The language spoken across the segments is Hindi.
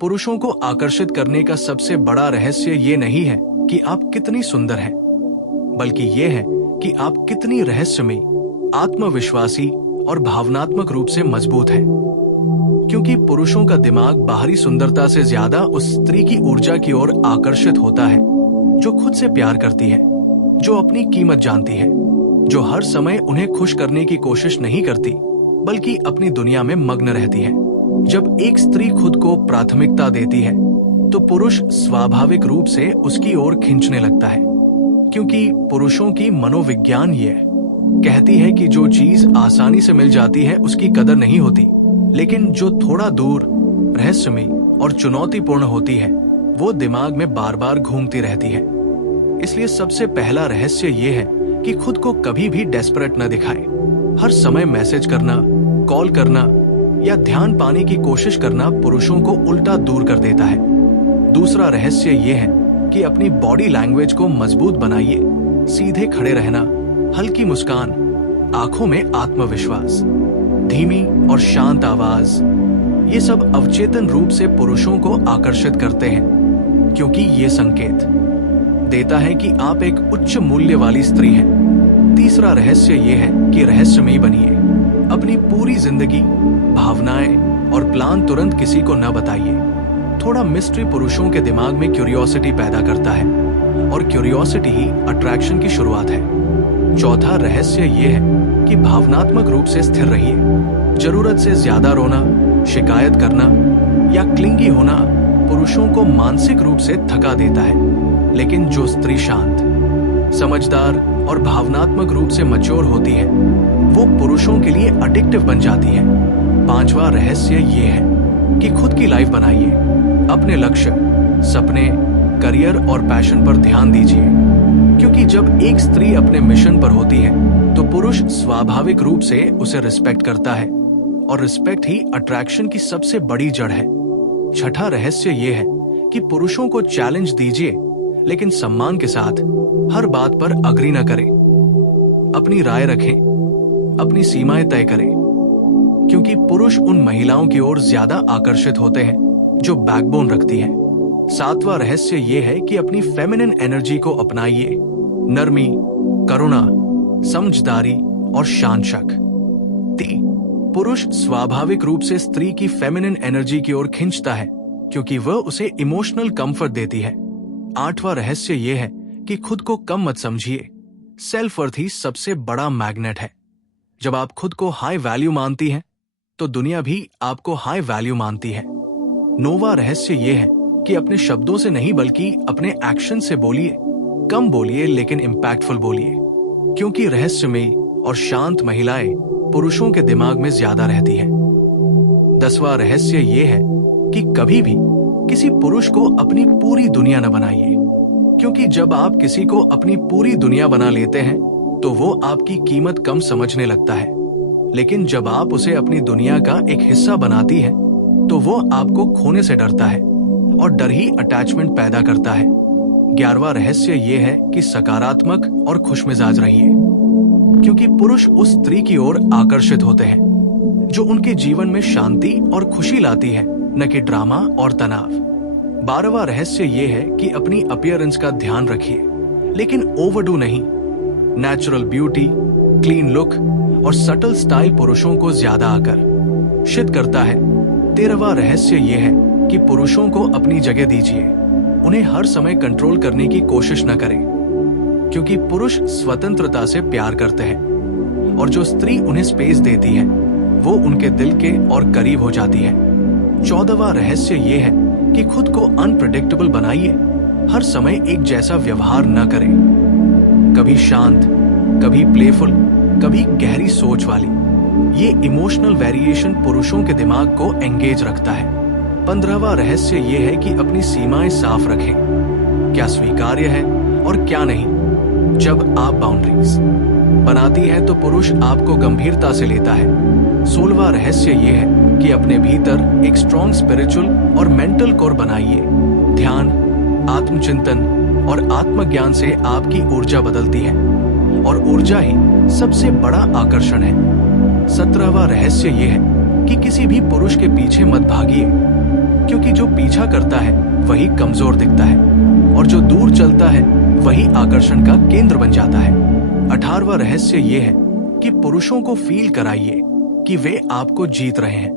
पुरुषों को आकर्षित करने का सबसे बड़ा रहस्य ये नहीं है कि आप कितनी सुंदर हैं, बल्कि ये है कि आप कितनी रहस्यमयी, आत्मविश्वासी और भावनात्मक रूप से मजबूत हैं। क्योंकि पुरुषों का दिमाग बाहरी सुंदरता से ज्यादा उस स्त्री की ऊर्जा की ओर आकर्षित होता है जो खुद से प्यार करती है, जो अपनी कीमत जानती है, जो हर समय उन्हें खुश करने की कोशिश नहीं करती बल्कि अपनी दुनिया में मग्न रहती है। जब एक स्त्री खुद को प्राथमिकता देती है तो पुरुष स्वाभाविक रूप से उसकी ओर खींचने लगता है, क्योंकि पुरुषों की मनोविज्ञान ये कहती है कि जो चीज आसानी से मिल जाती है उसकी कदर नहीं होती, लेकिन जो थोड़ा दूर, रहस्यमयी और चुनौतीपूर्ण होती है वो दिमाग में बार बार घूमती रहती है। इसलिए सबसे पहला रहस्य ये है कि खुद को कभी भी डेस्परेट न दिखाए। हर समय मैसेज करना, कॉल करना या ध्यान पाने की कोशिश करना पुरुषों को उल्टा दूर कर देता है। दूसरा रहस्य ये है कि अपनी बॉडी लैंग्वेज को मजबूत बनाइए। सीधे खड़े रहना, हल्की मुस्कान, आंखों में आत्मविश्वास, धीमी और शांत आवाज, ये सब अवचेतन रूप से पुरुषों को आकर्षित करते हैं, क्योंकि ये संकेत देता है कि आप एक उच्च मूल्य वाली स्त्री हैं। तीसरा रहस्य ये है कि रहस्यमयी बनिए। अपनी पूरी जिंदगी, भावनाएं और प्लान तुरंत किसी को न बताइए। थोड़ा मिस्ट्री पुरुषों के दिमाग में क्यूरियोसिटी पैदा करता है और क्यूरियोसिटी ही अट्रैक्शन की शुरुआत है। चौथा रहस्य ये है कि भावनात्मक रूप से स्थिर रहिए। जरूरत से ज्यादा रोना, शिकायत करना या क्लिंगी होना पुरुषों को मानसिक रूप से थका देता है, लेकिन जो स्त्री शांत, समझदार और भावनात्मक रूप से मैच्योर होती है वो पुरुषों के लिए एडिक्टिव बन जाती है। पांचवा रहस्य ये है कि खुद की लाइफ बनाइए। अपने लक्ष्य, सपने, करियर और पैशन पर ध्यान दीजिए, क्योंकि जब एक स्त्री अपने मिशन पर होती है तो पुरुष स्वाभाविक रूप से उसे रिस्पेक्ट करता है, और रिस्पेक्ट ही अट्रैक्शन की सबसे बड़ी जड़ है। छठा रहस्य ये है कि पुरुषों को चैलेंज दीजिए, लेकिन सम्मान के साथ। हर बात पर अग्री न करें, अपनी राय रखें, अपनी सीमाएं तय करें, क्योंकि पुरुष उन महिलाओं की ओर ज्यादा आकर्षित होते हैं जो बैकबोन रखती है। सातवां रहस्य ये है कि अपनी फेमिनिन एनर्जी को अपनाइए। नरमी, करुणा, समझदारी और शांत शक्ति। पुरुष स्वाभाविक रूप से स्त्री की फेमिनिन एनर्जी की ओर खींचता है, क्योंकि वह उसे इमोशनल कंफर्ट देती है। आठवां रहस्य ये है कि खुद को कम मत समझिए। सेल्फ वर्थ ही सबसे बड़ा मैग्नेट है। जब आप खुद को हाई वैल्यू मानती हैं, तो दुनिया भी आपको हाई वैल्यू मानती है। नौवां रहस्य ये है कि अपने शब्दों से नहीं बल्कि अपने एक्शन से बोलिए। कम बोलिए लेकिन इम्पैक्टफुल बोलिए, क्योंकि रहस्यमयी और शांत महिलाएं पुरुषों के दिमाग में ज्यादा रहती है। 10वां रहस्य ये है कि कभी भी किसी पुरुष को अपनी पूरी दुनिया न बनाइए, क्योंकि जब आप किसी को अपनी पूरी दुनिया बना लेते हैं तो वो आपकी कीमत कम समझने लगता है, लेकिन जब आप उसे अपनी दुनिया का एक हिस्सा बनाती हैं तो वो आपको खोने से डरता है, और डर ही अटैचमेंट पैदा करता है। 11वां रहस्य ये है कि सकारात्मक और खुशमिजाज रहिए, क्योंकि पुरुष उस स्त्री की ओर आकर्षित होते हैं जो उनके जीवन में शांति और खुशी लाती है, न कि ड्रामा और तनाव। 12वां रहस्य ये है कि अपनी अपीयरेंस का ध्यान रखिए, लेकिन ओवरडू नहीं। नेचुरल ब्यूटी, क्लीन लुक और सटल स्टाइल पुरुषों को ज्यादा आकर्षित करता है। 13वां रहस्य ये है कि पुरुषों को अपनी जगह दीजिए। उन्हें हर समय कंट्रोल करने की कोशिश न करें, क्योंकि पुरुष स्वतंत्रता से प्यार करते हैं, और जो स्त्री उन्हें स्पेस देती है वो उनके दिल के और करीब हो जाती है। 14वां रहस्य ये है कि खुद को अनप्रेडिक्टेबल बनाइए। हर समय एक जैसा व्यवहार न करें। कभी शांत, कभी प्लेफुल, कभी गहरी सोच वाली। ये इमोशनल वेरिएशन पुरुषों के दिमाग को एंगेज रखता है। 15वां रहस्य ये है कि अपनी सीमाएं साफ रखें, क्या स्वीकार्य है और क्या नहीं। जब आप बाउंड्रीज बनाती हैं तो पुरुष आपको गंभीरता से लेता है। 16वां रहस्य ये है कि अपने भीतर एक स्ट्रॉन्ग स्पिरिचुअल और मेंटल कोर बनाइए। ध्यान, आत्मचिंतन और आत्मज्ञान से आपकी ऊर्जा बदलती है, और ऊर्जा ही सबसे बड़ा आकर्षण है। 17वां रहस्य ये है कि किसी भी पुरुष के पीछे मत भागिए। क्योंकि जो पीछा करता है वही कमजोर दिखता है और जो दूर चलता है वही आकर्षण का केंद्र बन जाता है। 18वां रहस्य ये है कि पुरुषों को फील कराइए कि वे आपको जीत रहे हैं,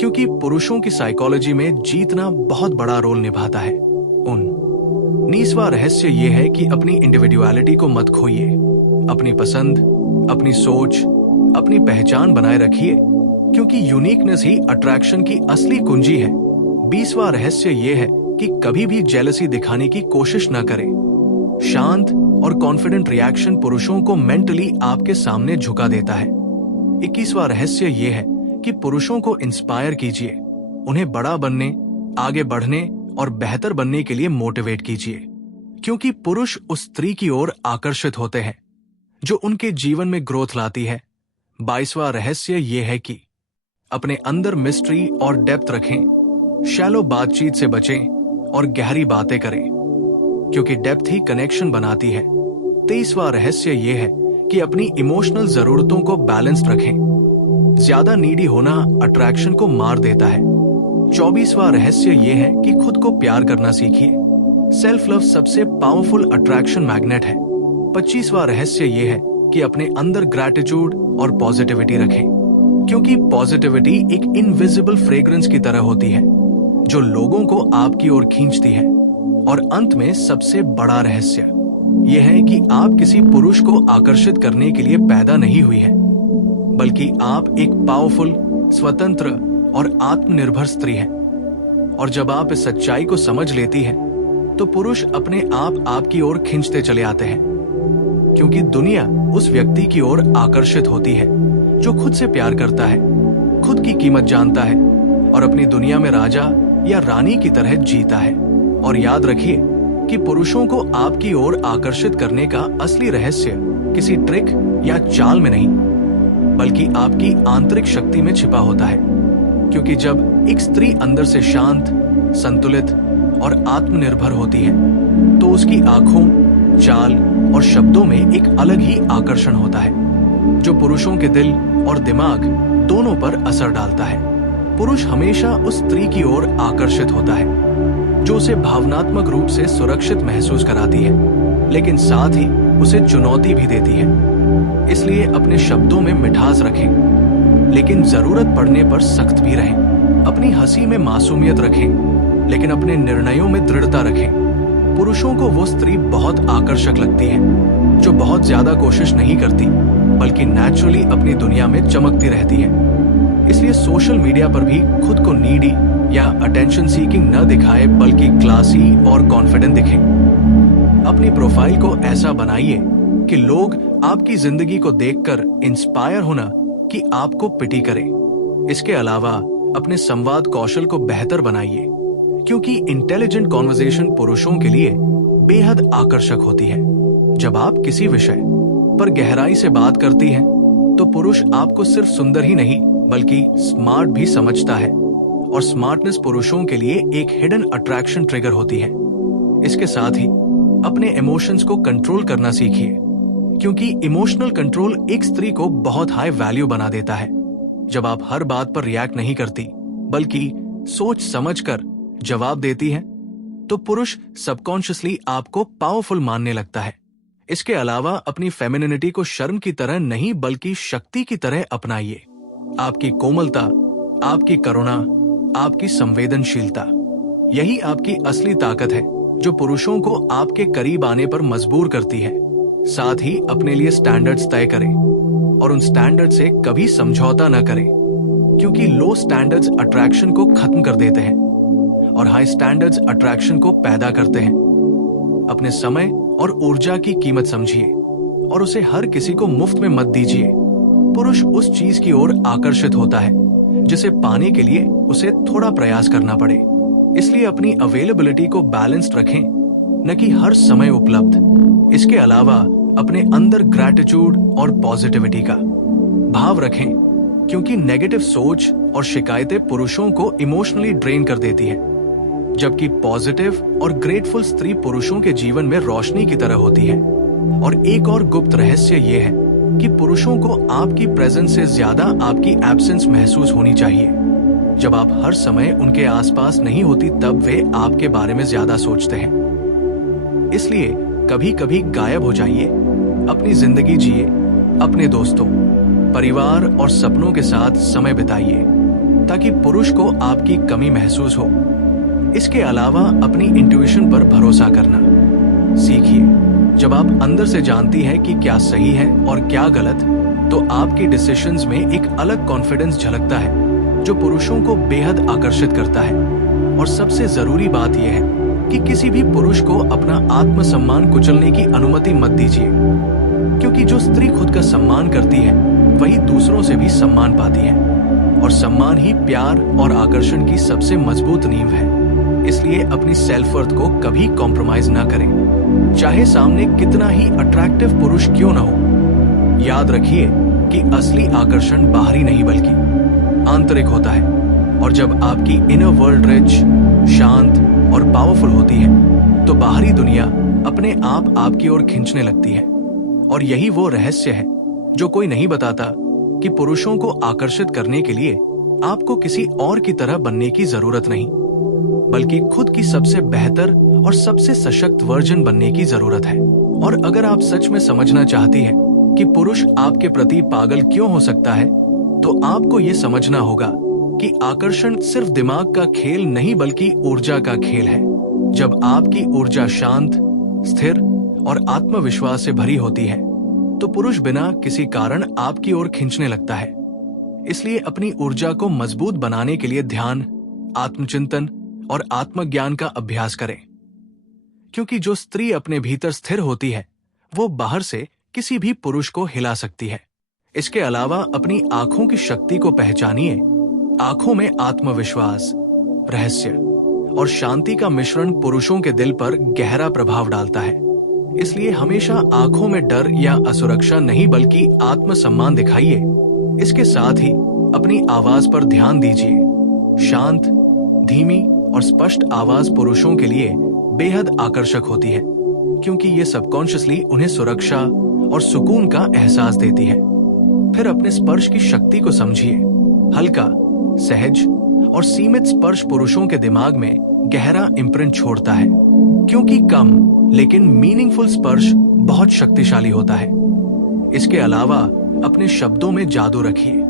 क्योंकि पुरुषों की साइकोलॉजी में जीतना बहुत बड़ा रोल निभाता है। 19वां रहस्य ये है कि अपनी इंडिविडुअलिटी को मत खोइए। अपनी पसंद, अपनी सोच, अपनी पहचान बनाए रखिए, क्योंकि यूनिकनेस ही अट्रैक्शन की असली कुंजी है। 20वां रहस्य ये है कि कभी भी जेलसी दिखाने की कोशिश न करें। शांत और कॉन्फिडेंट रिएक्शन पुरुषों को मेंटली आपके सामने झुका देता है। 21वां रहस्य ये है कि पुरुषों को इंस्पायर कीजिए, उन्हें बड़ा बनने, आगे बढ़ने और बेहतर बनने के लिए मोटिवेट कीजिए, क्योंकि पुरुष उस स्त्री की ओर आकर्षित होते हैं जो उनके जीवन में ग्रोथ लाती है। 22वां रहस्य ये है कि अपने अंदर मिस्ट्री और डेप्थ रखें, शैलो बातचीत से बचें और गहरी बातें करें, क्योंकि डेप्थ ही कनेक्शन बनाती है। 23वां रहस्य ये है कि अपनी इमोशनल जरूरतों को बैलेंस्ड रखें। ज्यादा नीडी होना अट्रैक्शन को मार देता है। 24वां रहस्य ये है कि खुद को प्यार करना सीखिए। सेल्फ लव सबसे पावरफुल अट्रैक्शन मैग्नेट है। 25वां रहस्य ये है कि अपने अंदर ग्रैटिट्यूड और पॉजिटिविटी रखें, क्योंकि पॉजिटिविटी एक इनविजिबल फ्रेग्रेंस की तरह होती है जो लोगों को आपकी ओर खींचती है। और अंत में सबसे बड़ा रहस्य यह है कि आप किसी पुरुष को आकर्षित करने के लिए पैदा नहीं हुई है, बल्कि आप एक पावरफुल, स्वतंत्र और आत्मनिर्भर स्त्री हैं। और जब आप इस सच्चाई को समझ लेती हैं, तो पुरुष अपने आप आपकी ओर खींचते चले आते हैं, क्योंकि दुनिया उस व्यक्ति की ओर आकर्षित होती है जो खुद से प्यार करता है, खुद की कीमत जानता है और अपनी दुनिया में राजा या रानी की तरह जीता है। और याद रखिए कि पुरुषों को आपकी ओर आकर्षित करने का असली रहस्य किसी ट्रिक या चाल में नहीं, बल्कि आपकी आंतरिक शक्ति में छिपा होता है। क्योंकि जब एक स्त्री अंदर से शांत, संतुलित और आत्मनिर्भर होती है, तो उसकी आंखों, चाल और शब्दों में एक अलग ही आकर्षण होता है जो पुरुषों के दिल और दिमाग दोनों पर असर डालता है। पुरुष हमेशा उस स्त्री की ओर आकर्षित होता है जो उसे भावनात्मक रूप से सुरक्षित महसूस कराती है, लेकिन साथ ही उसे चुनौती भी देती है। इसलिए अपने शब्दों में मिठास रखें, लेकिन जरूरत पड़ने पर सख्त भी रहें। अपनी हंसी में मासूमियत रखें, लेकिन अपने निर्णयों में दृढ़ता रखें। पुरुषों को वो स्त्री बहुत आकर्षक लगती है जो बहुत ज्यादा कोशिश नहीं करती, बल्कि नेचुरली अपनी दुनिया में चमकती रहती है। इसलिए सोशल मीडिया पर भी खुद को नीडी या अटेंशन सीकिंग न दिखाए, बल्कि क्लासी और कॉन्फिडेंट दिखें। अपनी प्रोफाइल को ऐसा बनाइए कि लोग आपकी जिंदगी को देखकर इंस्पायर होना कि आपको पिटी करें। इसके अलावा अपने संवाद कौशल को बेहतर बनाइए, क्योंकि इंटेलिजेंट कॉन्वर्सेशन पुरुषों के लिए बेहद आकर्षक होती है। जब आप किसी विषय पर गहराई से बात करती हैं, तो पुरुष आपको सिर्फ सुंदर ही नहीं बल्कि स्मार्ट भी समझता है, और स्मार्टनेस पुरुषों के लिए एक हिडन अट्रैक्शन ट्रिगर होती है। इसके साथ ही अपने इमोशंस को कंट्रोल करना सीखिए, क्योंकि इमोशनल कंट्रोल एक स्त्री को बहुत हाई वैल्यू बना देता है। जब आप हर बात पर रिएक्ट नहीं करती, बल्कि सोच समझकर जवाब देती हैं, तो पुरुष सबकॉन्शियसली आपको पावरफुल मानने लगता है। इसके अलावा अपनी फेमिनिनिटी को शर्म की तरह नहीं बल्कि शक्ति की तरह अपनाइए। आपकी कोमलता, आपकी करुणा, आपकी संवेदनशीलता, यही आपकी असली ताकत है जो पुरुषों को आपके करीब आने पर मजबूर करती है। साथ ही अपने लिए स्टैंडर्ड्स तय करें और उन स्टैंडर्ड से कभी समझौता न करें, क्योंकि लो स्टैंडर्ड्स अट्रैक्शन को खत्म कर देते हैं और हाई स्टैंडर्ड्स अट्रैक्शन को पैदा करते हैं। अपने समय और ऊर्जा की कीमत समझिए और उसे हर किसी को मुफ्त में मत दीजिए। पुरुष उस चीज की ओर आकर्षित होता है जिसे पाने के लिए उसे थोड़ा प्रयास करना पड़े। इसलिए अपनी अवेलेबिलिटी को बैलेंस्ड रखें, न कि हर समय उपलब्ध। इसके अलावा अपने अंदर ग्रैटिट्यूड और पॉजिटिविटी का भाव रखें, क्योंकि नेगेटिव सोच और शिकायतें पुरुषों को इमोशनली ड्रेन कर देती है, जबकि पॉजिटिव और ग्रेटफुल स्त्री पुरुषों के जीवन में रोशनी की तरह होती है। और एक और गुप्त रहस्य ये है कि पुरुषों को आपकी प्रेजेंस से ज्यादा आपकी एब्सेंस महसूस होनी चाहिए। जब आप हर समय उनके आसपास नहीं होती तब वे आपके बारे में ज्यादा सोचते हैं। इसलिए कभी कभी गायब हो जाइए, अपनी जिंदगी जिए, अपने दोस्तों, परिवार और सपनों के साथ समय बिताइए ताकि पुरुष को आपकी कमी महसूस हो। इसके अलावा अपनी इंट्यूशन पर भरोसा करना सीखिए। जब आप अंदर से जानती हैं कि क्या सही है और क्या गलत, तो आपकी डिसीजंस में एक अलग कॉन्फिडेंस झलकता है जो पुरुषों को बेहद आकर्षित करता है। और सबसे जरूरी बात यह है कि किसी भी पुरुष को अपना आत्मसम्मान कुचलने की अनुमति मत दीजिए, क्योंकि जो स्त्री खुद का सम्मान करती है वही दूसरों से भी सम्मान पाती है, और सम्मान ही प्यार और आकर्षण की सबसे मजबूत नींव है। इसलिए अपनी सेल्फ वर्थ को कभी कॉम्प्रोमाइज ना करें, चाहे सामने कितना ही अट्रैक्टिव पुरुष क्यों ना हो। याद रखिए कि असली आकर्षण बाहरी नहीं बल्कि आंतरिक होता है, और जब आपकी इनर वर्ल्ड रिच, शांत और पावरफुल होती है तो बाहरी दुनिया अपने आप आपकी ओर खींचने लगती है। और यही वो रहस्य है जो कोई नहीं बताता कि पुरुषों को आकर्षित करने के लिए आपको किसी और की तरह बनने की जरूरत नहीं, बल्कि खुद की सबसे बेहतर और सबसे सशक्त वर्जन बनने की जरूरत है। और अगर आप सच में समझना चाहती हैं कि पुरुष आपके प्रति पागल क्यों हो सकता है, तो आपको ये समझना होगा कि आकर्षण सिर्फ दिमाग का खेल नहीं बल्कि ऊर्जा का खेल है। जब आपकी ऊर्जा शांत, स्थिर और आत्मविश्वास से भरी होती है तो पुरुष बिना किसी कारण आपकी ओर खींचने लगता है। इसलिए अपनी ऊर्जा को मजबूत बनाने के लिए ध्यान, आत्मचिंतन और आत्मज्ञान का अभ्यास करें, क्योंकि जो स्त्री अपने भीतर स्थिर होती है वो बाहर से किसी भी पुरुष को हिला सकती है। इसके अलावा अपनी आंखों की शक्ति को पहचानिए। आंखों में आत्मविश्वास, रहस्य और शांति का मिश्रण पुरुषों के दिल पर गहरा प्रभाव डालता है। इसलिए हमेशा आंखों में डर या असुरक्षा नहीं बल्कि आत्मसम्मान दिखाइए। इसके साथ ही अपनी आवाज पर ध्यान दीजिए। शांत, धीमी और स्पष्ट आवाज पुरुषों के लिए बेहद आकर्षक होती है, क्योंकि ये सबकॉन्शियसली उन्हें सुरक्षा और सुकून का एहसास देती है। फिर अपने स्पर्श की शक्ति को समझिए। हल्का, सहज और सीमित स्पर्श पुरुषों के दिमाग में गहरा इम्प्रिंट छोड़ता है, क्योंकि कम लेकिन मीनिंगफुल स्पर्श बहुत शक्तिशाली होता है। इसके अलावा अपने शब्दों में जादू रखिए।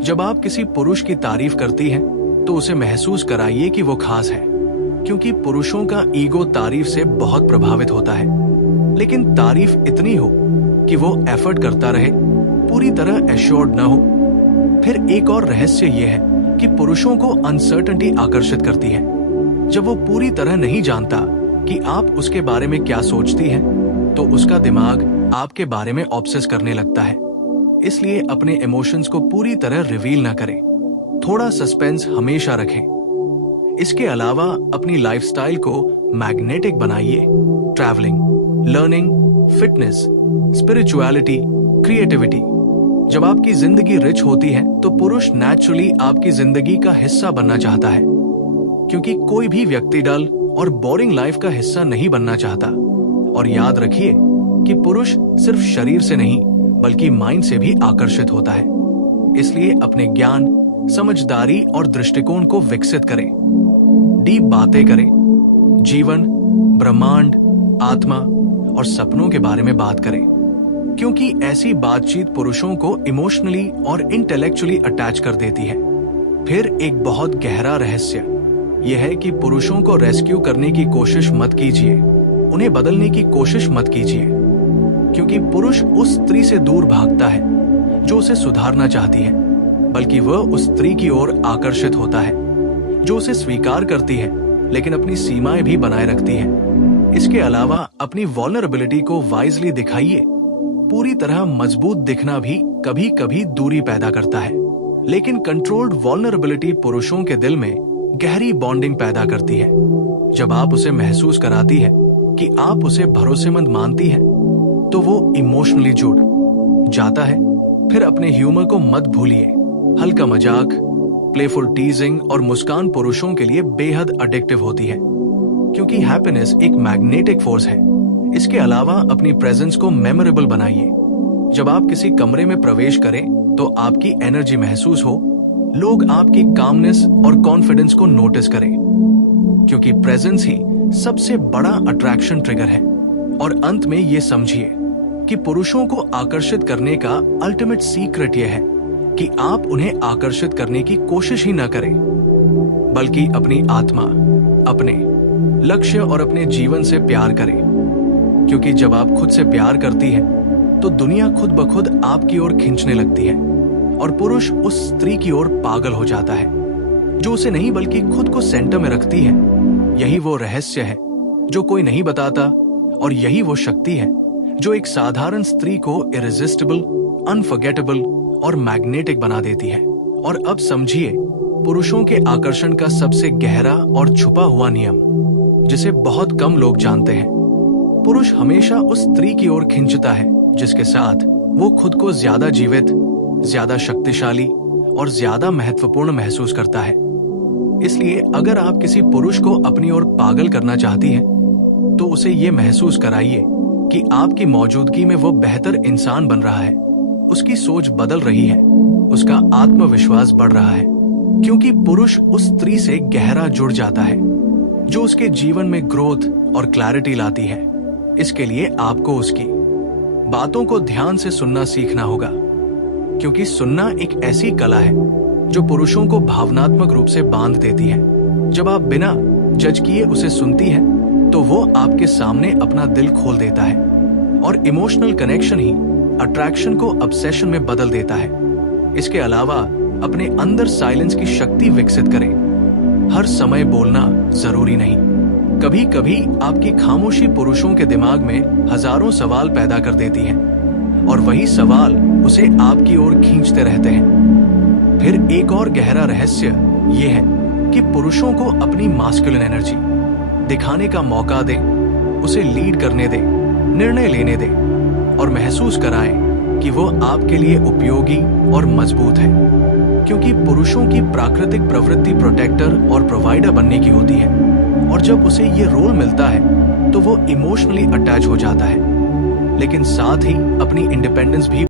जब आप किसी पुरुष की तारीफ करती हैं तो उसे महसूस कराइए कि वो खास है, क्योंकि पुरुषों का ईगो तारीफ से बहुत प्रभावित होता है। लेकिन तारीफ इतनी हो कि वो एफर्ट करता रहे, पूरी तरह एश्योर्ड न हो। फिर एक और रहस्य ये है कि पुरुषों को अनसर्टेनिटी आकर्षित करती है। जब वो पूरी तरह नहीं जानता कि आप उसके बारे में क्या सोचती हैं, तो उसका दिमाग आपके बारे में ऑब्सेस करने लगता है। इसलिए अपने इमोशंस को पूरी तरह रिवील ना करें, थोड़ा सस्पेंस हमेशा रखें। इसके अलावा अपनी लाइफस्टाइल को मैग्नेटिक बनाइए। Travelling, learning, fitness, spirituality, creativity. जब आपकी जिंदगी रिच होती है तो पुरुष नेचुरली आपकी जिंदगी का हिस्सा बनना चाहता है, क्योंकि कोई भी व्यक्ति डल और बोरिंग लाइफ का हिस्सा नहीं बनना चाहता। और याद रखिए कि पुरुष सिर्फ शरीर से नहीं बल्कि माइंड से भी आकर्षित होता है। इसलिए अपने ज्ञान, समझदारी और दृष्टिकोण को विकसित करें। डीप बातें करें। जीवन, ब्रह्मांड, आत्मा और सपनों के बारे में बात करें, क्योंकि ऐसी बातचीत पुरुषों को इमोशनली और इंटेलेक्चुअली अटैच कर देती है। फिर एक बहुत गहरा रहस्य यह है कि पुरुषों को रेस्क्यू करने की कोशिश मत कीजिए, उन्हें बदलने की कोशिश मत कीजिए, क्योंकि पुरुष उस स्त्री से दूर भागता है जो उसे सुधारना चाहती है, बल्कि वह उस स्त्री की ओर आकर्षित होता है जो उसे स्वीकार करती है लेकिन अपनी सीमाएं भी बनाए रखती है। इसके अलावा अपनी वल्नरेबिलिटी को वाइजली दिखाइए। पूरी तरह मजबूत दिखना भी कभी कभी दूरी पैदा करता है, लेकिन कंट्रोल्ड वल्नरेबिलिटी पुरुषों के दिल में गहरी बॉन्डिंग पैदा करती है। जब आप उसे महसूस कराती है कि आप उसे भरोसेमंद मानती हैं, तो वो इमोशनली जुड़ जाता है। फिर अपने ह्यूमर को मत भूलिए। हल्का मजाक, प्लेफुल टीजिंग और मुस्कान पुरुषों के लिए बेहद एडिक्टिव होती है, क्योंकि हैप्पीनेस एक मैग्नेटिक फोर्स है। इसके अलावा अपनी प्रेजेंस को मेमोरेबल बनाइए। जब आप किसी कमरे में प्रवेश करें तो आपकी एनर्जी महसूस हो लोग आपकी कामनेस और कॉन्फिडेंस को नोटिस करें, क्योंकि प्रेजेंस ही सबसे बड़ा अट्रैक्शन ट्रिगर है। और अंत में ये समझिए कि पुरुषों को आकर्षित करने का अल्टीमेट सीक्रेट यह है कि आप उन्हें आकर्षित करने की कोशिश ही न करें, बल्कि अपनी आत्मा, अपने लक्ष्य और अपने जीवन से प्यार करें। क्योंकि जब आप खुद से प्यार करती हैं, तो दुनिया खुद ब खुद आपकी ओर खींचने लगती है और पुरुष उस स्त्री की ओर पागल हो जाता है जो उसे नहीं बल्कि खुद को सेंटर में रखती है। यही वो रहस्य है जो कोई नहीं बताता, और यही वो शक्ति है जो एक साधारण स्त्री को इरेजिस्टिबल, अनफॉरगेटेबल और मैग्नेटिक बना देती है। और अब समझिए पुरुषों के आकर्षण का सबसे गहरा और छुपा हुआ नियम, जिसे बहुत कम लोग जानते हैं। पुरुष हमेशा उस स्त्री की ओर खींचता है जिसके साथ वो खुद को ज्यादा जीवित, ज्यादा शक्तिशाली और ज्यादा महत्वपूर्ण महसूस करता है। इसलिए अगर आप किसी पुरुष को अपनी ओर पागल करना चाहती हैं, तो उसे ये महसूस कराइए कि आपकी मौजूदगी में वो बेहतर इंसान बन रहा है, उसकी सोच बदल रही है, उसका आत्मविश्वास बढ़ रहा है, क्योंकि पुरुष उस स्त्री से गहरा जुड़ जाता है जो उसके जीवन में ग्रोथ और क्लैरिटी लाती है। इसके लिए आपको उसकी बातों को ध्यान से सुनना सीखना होगा, क्योंकि सुनना एक ऐसी कला है जो पुरुषों को भावनात्मक रूप से बांध देती है। जब आप बिना जज किए उसे सुनती हैं, तो वो आपके सामने अपना दिल खोल देता है, और इमोशनल कनेक्शन ही अट्रैक्शन को ऑब्सेशन में बदल देता है। इसके अलावा अपने अंदर साइलेंस की शक्ति विकसित करें। हर समय बोलना जरूरी नहीं, कभी कभी आपकी खामोशी पुरुषों के दिमाग में हजारों सवाल पैदा कर देती है, और वही सवाल उसे आपकी ओर खींचते रहते हैं। फिर एक और गहरा रहस्य ये है कि पुरुषों को अपनी मास्कुलिन एनर्जी दिखाने का मौका दें, उसे लीड करने दें, निर्णय लेने दें, और महसूस कराएं कि वो आपके लिए उपयोगी और मजबूत है। क्योंकि पुरुषों की प्राकृतिक प्रवृत्ति प्रोटेक्टर और प्रोवाइडर बनने की होती है, और जब उसे ये रोल मिलता है तो वो इमोशनली अटैच हो जाता है, लेकिन साथ ही अपनी इंडिपेंडेंस भी